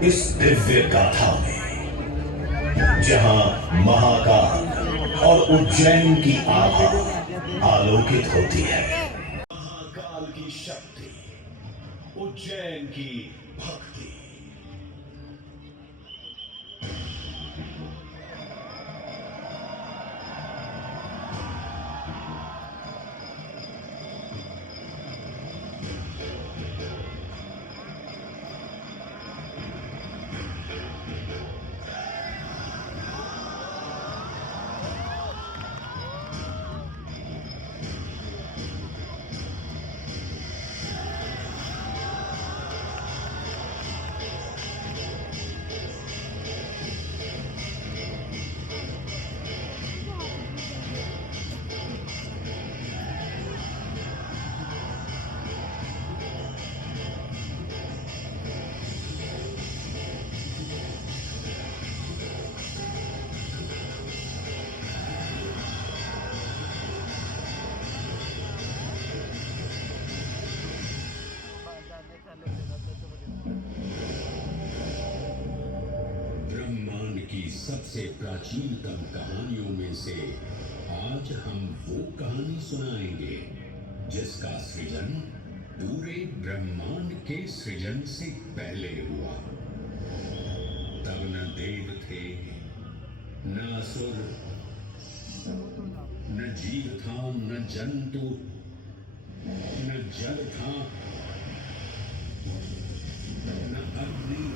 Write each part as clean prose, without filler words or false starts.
इस दिव्य गाथा में, जहां महाकाल और उज्जैन की आभा आलोकित होती है। महाकाल की शक्ति, उज्जैन की भक्ति। ब्रह्मांड की सबसे प्राचीनतम कहानियों में से आज हम वो कहानी सुनाएंगे जिसका सृजन पूरे ब्रह्मांड के सृजन से पहले हुआ। तब न देव थे, न असुर, न जीव था, न जंतु, न जल था, न अग्नि,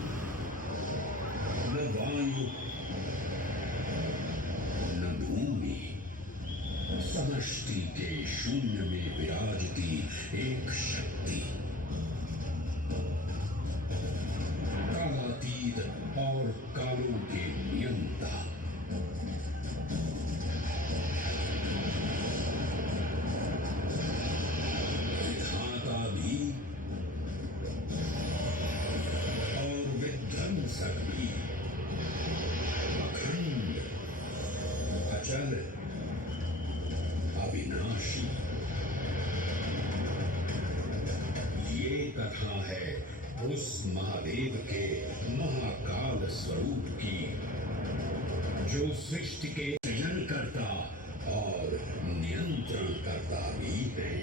न वायु, न भूमि। समष्टि के शून्य में विराजती एक शक्ति, कालातीत और कालों के नियंता। विधाता भी और विध्वंसक भी, अखंड, अचल, अविनाशी। ये कथा है उस महादेव के महाकाल स्वरूप की, जो सृष्टि के सृजन करता और नियंत्रण करता भी है।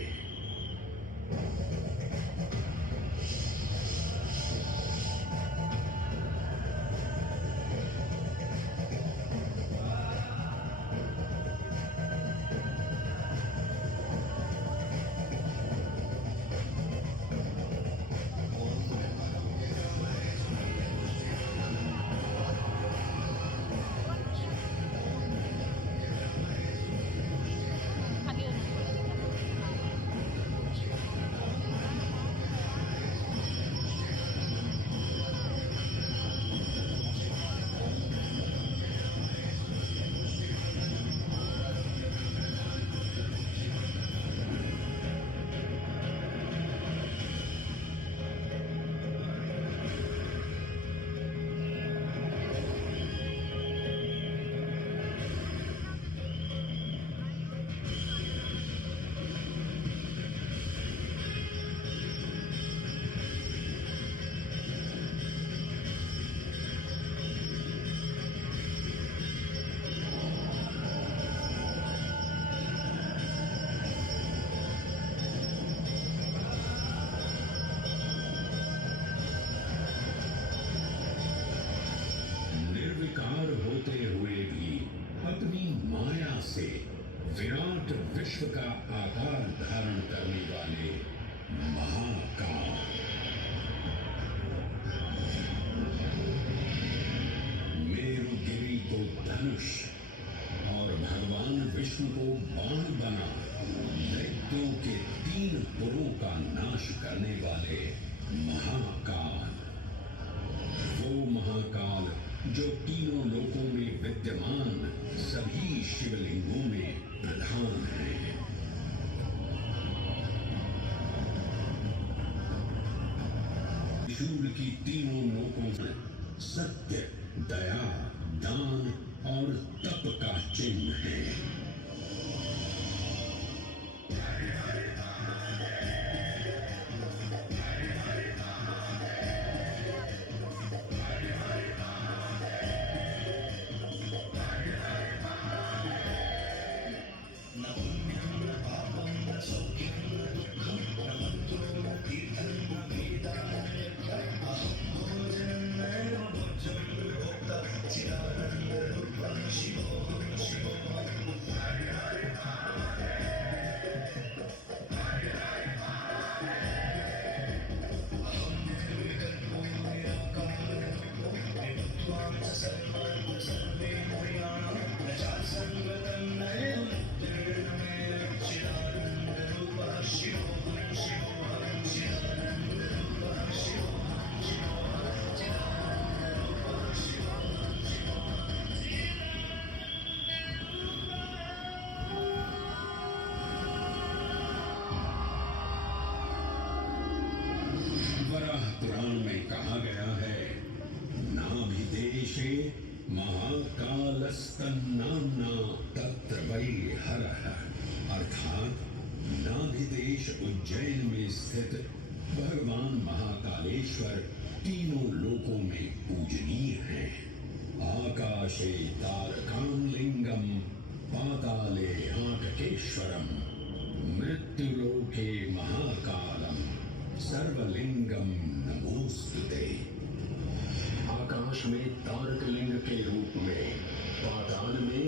निर्विकार होते हुए भी अपनी माया से विराट विश्व का आकार धारण करने वाले महाकाल। मेरुगिरी को धनुष और भगवान विष्णु को बाण बना दैत्यों के 3 पुरों का नाश करने वाले महाकाल। वो महाकाल जो तीनों लोकों में विद्यमान सभी शिवलिंगों में प्रधान है। त्रिशूल की तीनों लोकों में सत्य, दया, दान और तप का चिन्ह है। महाकालस्तन्नाम्ना तत्र वै हरः अर्थात नाभिदेश उज्जैन में स्थित भगवान महाकालेश्वर तीनों लोकों में पूजनीय हैं। आकाशे तारकां लिंगम पाताले आककेश्वरम मृत्युलोके महाकालम सर्वलिंगम नमोस्तुते। आकाश में तारक लिंग के रूप में, पाताल में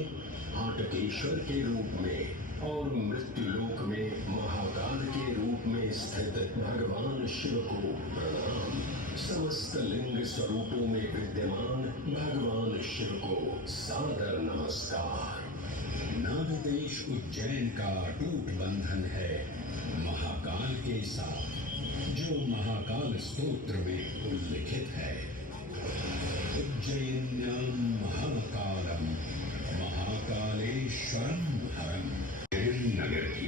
आटकेश्वर के रूप में और मृत्युलोक में महाकाल के रूप में स्थित भगवान शिव को प्रणाम। समस्त लिंग स्वरूपों में विद्यमान भगवान शिव को सादर नमस्कार। नागदेश उज्जैन का अटूट बंधन है महाकाल के साथ, जो महाकाल स्तोत्र में उल्लिखित है। उज्जैन्यां महाकालम महाकालेश्वरम हरम। नगर की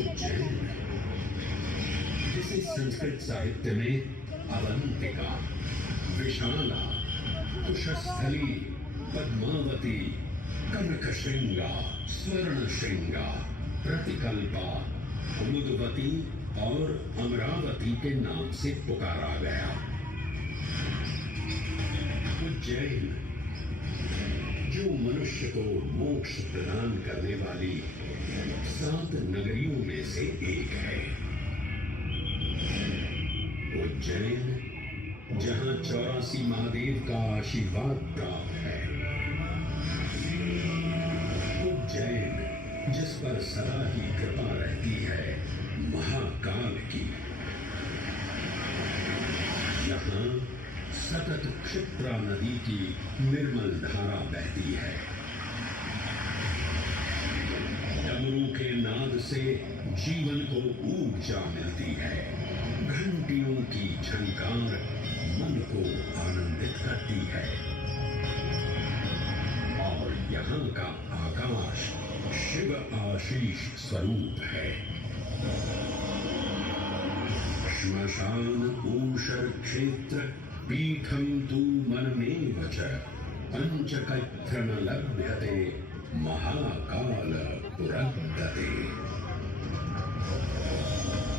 उज्जैन, जिसे संस्कृत साहित्य में अवंतिका, विशाला, कुशस्थली, पद्मावती, कनकश्रृंगा, स्वर्णश्रृंगा, प्रतिकल्पा, कुमुदवती और अमरावती के नाम से पुकारा गया। उज्जैन जो मनुष्य को मोक्ष प्रदान करने वाली 7 नगरियों में से एक है। उज्जैन जहां 84 महादेव का आशीर्वाद प्राप्त है। उज्जैन जिस पर सदा ही कृपा रहती है महाकाल की। यहाँ सतत क्षिप्रा नदी की निर्मल धारा बहती है। डमरू के नाद से जीवन को ऊर्जा मिलती है। घंटियों की झंकार मन को आनंदित करती है। और यहाँ का आकाश शिव आशीष स्वरूप है। श्मशान ऊषर क्षेत्र पीठम तु मनमेव च पंचकत्र न लभ्यते महाकाल पुरंदते।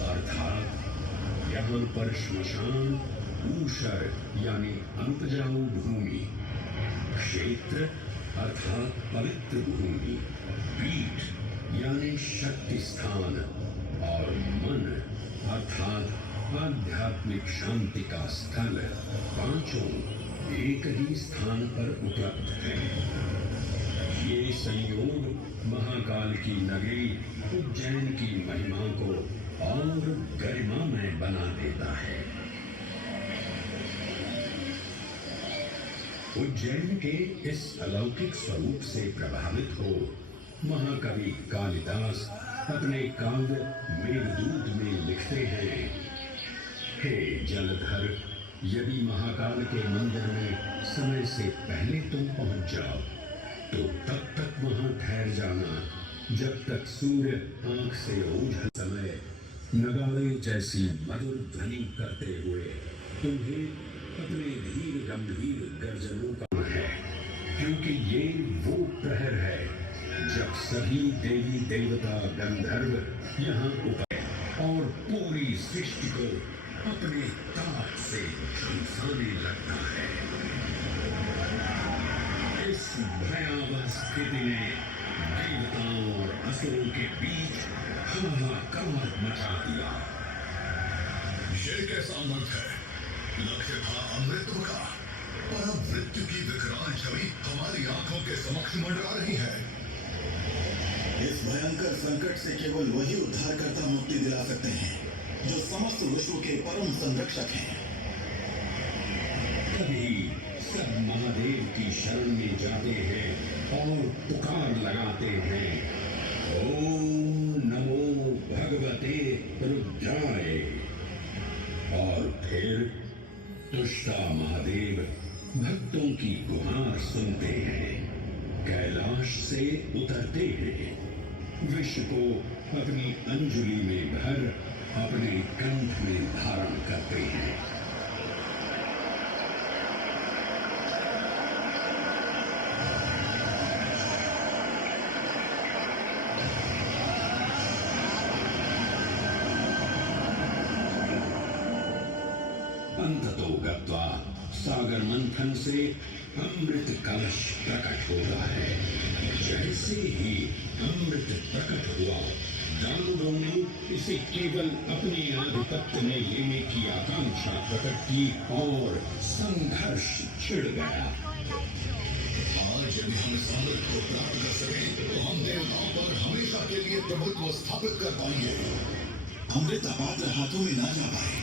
अर्थात यहाँ पर श्मशान, ऊषर यानी अनुपजाऊ भूमि, क्षेत्र अर्थात पवित्र भूमि, पीठ यानी शक्ति स्थान और मन अर्थात आध्यात्मिक शांति का स्थल पांचों एक ही स्थान पर उपलब्ध है। ये संयोग महाकाल की नगरी उज्जैन की महिमा को और गरिमामय बना देता है। उज्जैन के इस अलौकिक स्वरूप से प्रभावित हो महाकवि कालिदास अपने काव्य मेघदूत में लिखते हैं, हे जलधर, यदि महाकाल के मंदिर में समय से पहले तुम पहुंच जाओ तो तब तक वहां ठहर जाना जब तक सूर्य आंख से ओझल समय नगाड़े जैसी मधुर ध्वनि करते हुए तुम्हें अपने धीर गंभीर गर्जनों का है, क्योंकि ये वो प्रहर है जब सभी देवी देवता गंधर्व यहाँ उपस्थित और पूरी सृष्टि को अपने ताज से झुलसाने लगता है। इस भयावह स्थिति में देवताओं और असुरों के बीच हाहाकार मचा दिया। ये कैसा अमृत है? लक्ष्य था अमृत्व का, पर अब मृत्यु की विकराल छवि हमारी आंखों के समक्ष मंडरा रही है। इस भयंकर संकट से केवल वही उद्धारकर्ता मुक्ति दिला सकते हैं जो समस्त विश्व के परम संरक्षक हैं। तभी सब महादेव की शरण में जाते हैं और पुकार लगाते हैं, ओम नमो भगवते रुद्राय। और फिर तुष्टा महादेव भक्तों की गुहार सुनते हैं, कैलाश से उतरते हैं, विष को अपनी अंजुलि में भर अपने कंठ में धारण करते हैं। अंततो गत्वा सागर मंथन से अमृत कलश प्रकट होता है। जैसे ही अमृत प्रकट हुआ, दानवों ने इसे केवल अपने आधिपत्य में लेने की आकांक्षा प्रकट की और संघर्ष छिड़ गया। आज यदि हम इस अमृत को प्राप्त कर सकें तो हम देवताओं पर हमेशा के लिए प्रभुत्व स्थापित कर पाएंगे। अमृत अपात्र हाथों में ना जा पाए,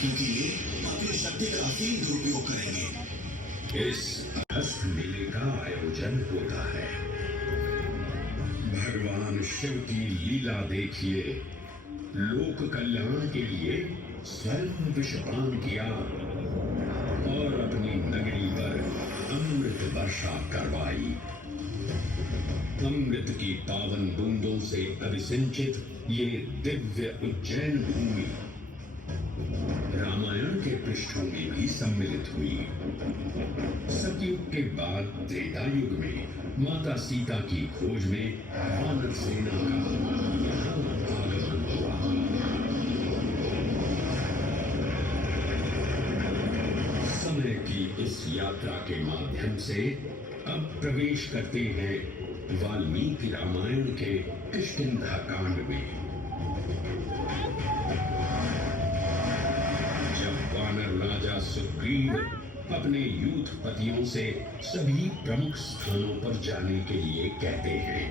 क्योंकि ये अपनी शक्ति का असीम दुरुपयोग करेंगे। इस अगस्त मेले का आयोजन होता है। भगवान शिव की लीला देखिए। लोक कल्याण के लिए स्वयं विषपान किया और अपनी नगरी पर अमृत वर्षा करवाई। अमृत की पावन बूंदों से अभिसिंचित ये दिव्य उज्जैन भूमि रामायण के पृष्ठों में भी सम्मिलित हुई। सतयुग के बाद त्रेता युग में माता सीता की खोज में वानर सेना का यहाँ आगमन हुआ। समय की इस यात्रा के माध्यम से अब प्रवेश करते हैं वाल्मीकि रामायण के किष्किंधा कांड में। जब वानर राजा सुग्रीव अपने यूथपतियों से सभी प्रमुख स्थानों पर जाने के लिए कहते हैं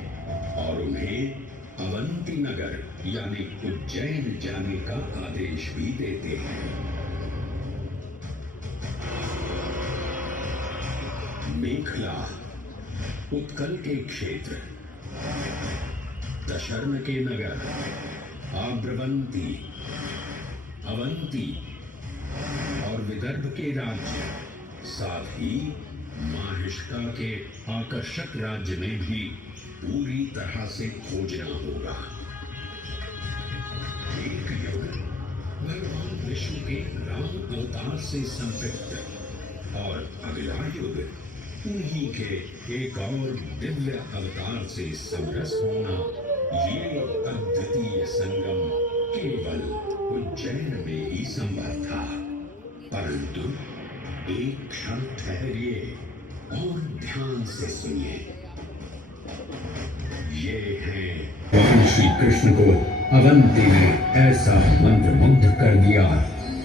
और उन्हें अवंती नगर यानी उज्जैन जाने का आदेश भी देते हैं। मेखला उत्कल के क्षेत्र, दशर्न के नगर, आब्रवंती, अवंती और विदर्भ के राज्य, साथ ही माहिष्का के आकर्षक राज्य में भी पूरी तरह से खोजना होगा। एक युग भगवान विष्णु के राम अवतार से संपृक्त और अगला युग उन्हीं के एक और दिव्य अवतार से समरस होना, ये अद्वितीय संगम केवल उज्जैन में ही संभव था। परंतु एक क्षण ठहरिए और ध्यान से सुनिए। ये है भगवान श्री कृष्ण को अवंती ने ऐसा मंत्रमुग्ध कर दिया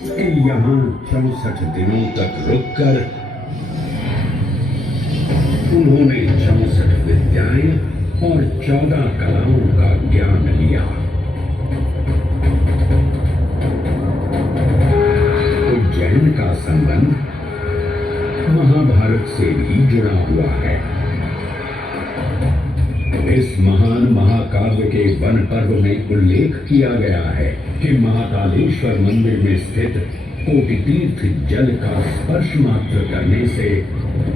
कि यहाँ 64 दिनों तक रुककर उन्होंने 64 विद्याएं और 14 कलाओं का ज्ञान लिया। उज्जैन का संबंध महाभारत से भी जुड़ा हुआ है। इस महान महाकाव्य के वन पर्व में उल्लेख किया गया है कि महाकालेश्वर मंदिर में स्थित कोटि तीर्थ जल का स्पर्श मात्र करने से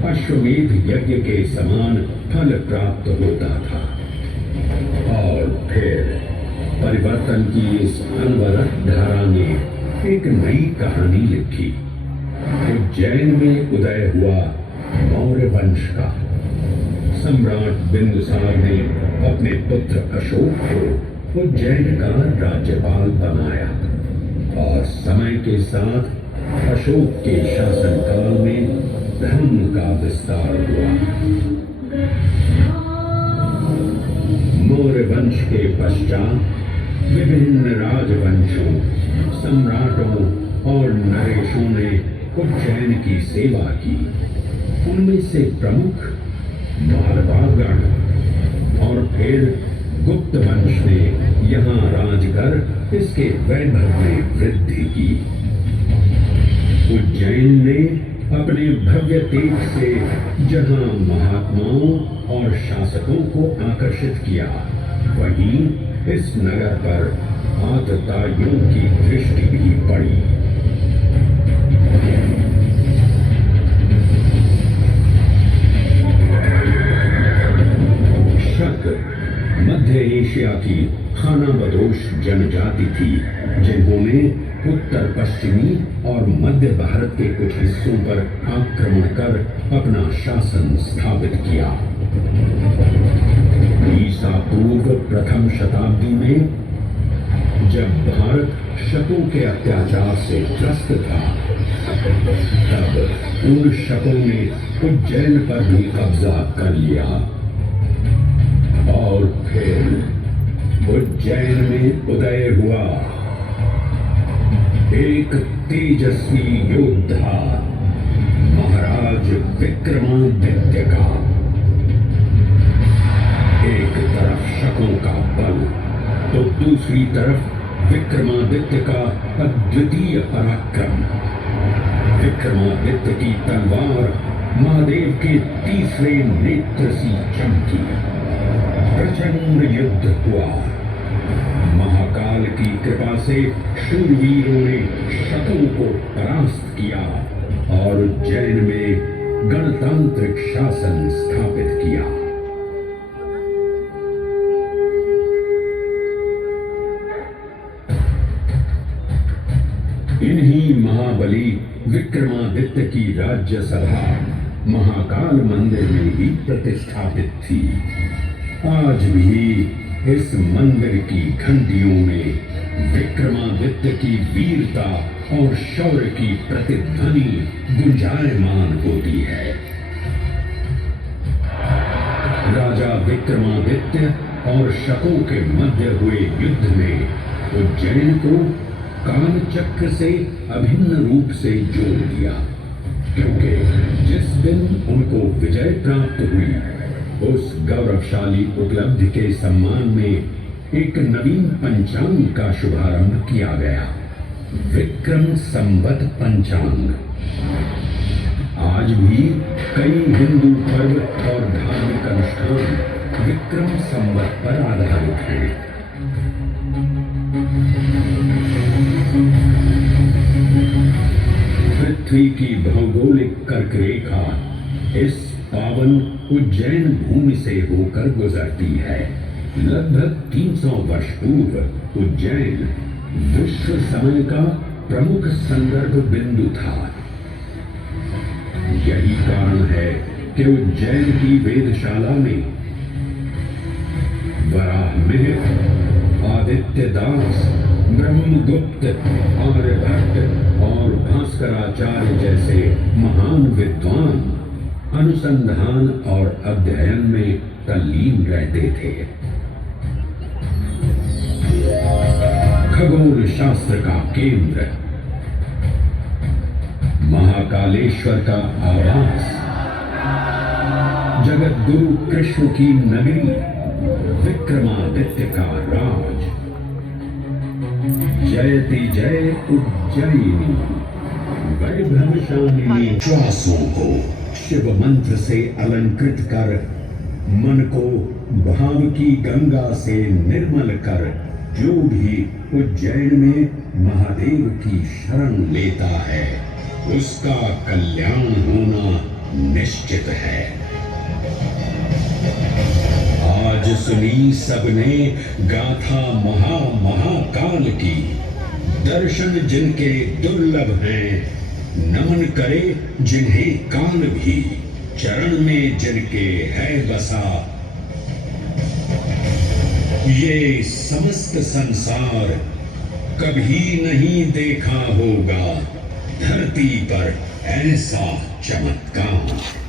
अश्वमेध यज्ञ के समान फल प्राप्त होता था। और फिर परिवर्तन की इस अनवरत धारा ने एक नई कहानी लिखी। उज्जैन में उदय हुआ मौर्य वंश का। सम्राट बिंदुसार ने अपने पुत्र अशोक को उज्जैन का राज्यपाल बनाया और समय के साथ अशोक के शासनकाल में धर्म का विस्तार हुआ। मौर्य वंश के पश्चात विभिन्न राजवंशों, सम्राटों और नरेशों ने उज्जैन की सेवा की। उनमें से प्रमुख मालवागण और फिर गुप्त वंश ने यहाँ राज कर इसके वैभव में वृद्धि की। उज्जैन ने अपने भव्य तेज से जहाँ महात्माओं और शासकों को आकर्षित किया, वहीं इस नगर पर आतताइयों की दृष्टि भी पड़ी। शक मध्य एशिया की खानाबदोश जनजाति थी, जिन्होंने उत्तर पश्चिमी और मध्य भारत के कुछ हिस्सों पर आक्रमण कर अपना शासन स्थापित किया। ईसा पूर्व प्रथम शताब्दी में जब भारत शकों के अत्याचार से त्रस्त था, तब उन शकों ने उज्जैन पर भी कब्जा कर लिया और फिर उज्जैन में उदय हुआ एक तेजस्वी योद्धा महाराज विक्रमादित्य का। एक तरफ शकों का बल तो दूसरी तरफ विक्रमादित्य का अद्वितीय पराक्रम। विक्रमादित्य की तलवार महादेव के तीसरे नेत्र सी चमकी। प्रचंड युद्ध हुआ। महाकाल की कृपा से शूरवीरों ने शकों को परास्त किया और उज्जैन में गणतांत्रिक शासन स्थापित किया। इन्हीं महाबली विक्रमादित्य की राज्यसभा महाकाल मंदिर में ही प्रतिष्ठापित थी। आज भी इस मंदिर की घंटियों में विक्रमादित्य की वीरता और शौर्य की प्रतिध्वनि गुंजायमान होती है। राजा विक्रमादित्य और शकों के मध्य हुए युद्ध में उज्जैन को कालचक्र से अभिन्न रूप से जोड़ दिया, क्योंकि जिस दिन उनको विजय प्राप्त हुई उस गौरवशाली उपलब्धि के सम्मान में एक नवीन पंचांग का शुभारंभ किया गया, विक्रम संवत पंचांग। आज भी कई हिंदू पर्व और धार्मिक अनुष्ठान विक्रम संवत पर आधारित हैं। पृथ्वी की भौगोलिक कर्क रेखा इस पावन उज्जैन भूमि से होकर गुजरती है। लगभग 300 वर्ष पूर्व उज्जैन विश्व समय का प्रमुख संदर्भ बिंदु था। यही कारण है कि उज्जैन की वेदशाला में वराहमिहिर, आदित्य दास, ब्रह्मगुप्त, आर्यभट्ट और भास्कराचार्य जैसे महान विद्वान अनुसंधान और अध्ययन में तल्लीन रहते थे। खगोल शास्त्र का केंद्र, महाकालेश्वर का आवास, जगत गुरु कृष्ण की नगरी, विक्रमादित्य का राज। जयति जय उज्जयिनी वैभवशालिनी। श्वासों को शिव मंत्र से अलंकृत कर मन को भाव की गंगा से निर्मल कर जो भी उज्जैन में महादेव की शरण लेता है उसका कल्याण होना निश्चित है। आज सुनी सबने गाथा महाकाल की, दर्शन जिनके दुर्लभ हैं, नमन करे जिन्हें काल भी, चरण में जिनके है बसा। ये समस्त संसार कभी नहीं देखा होगा धरती पर ऐसा चमत्कार।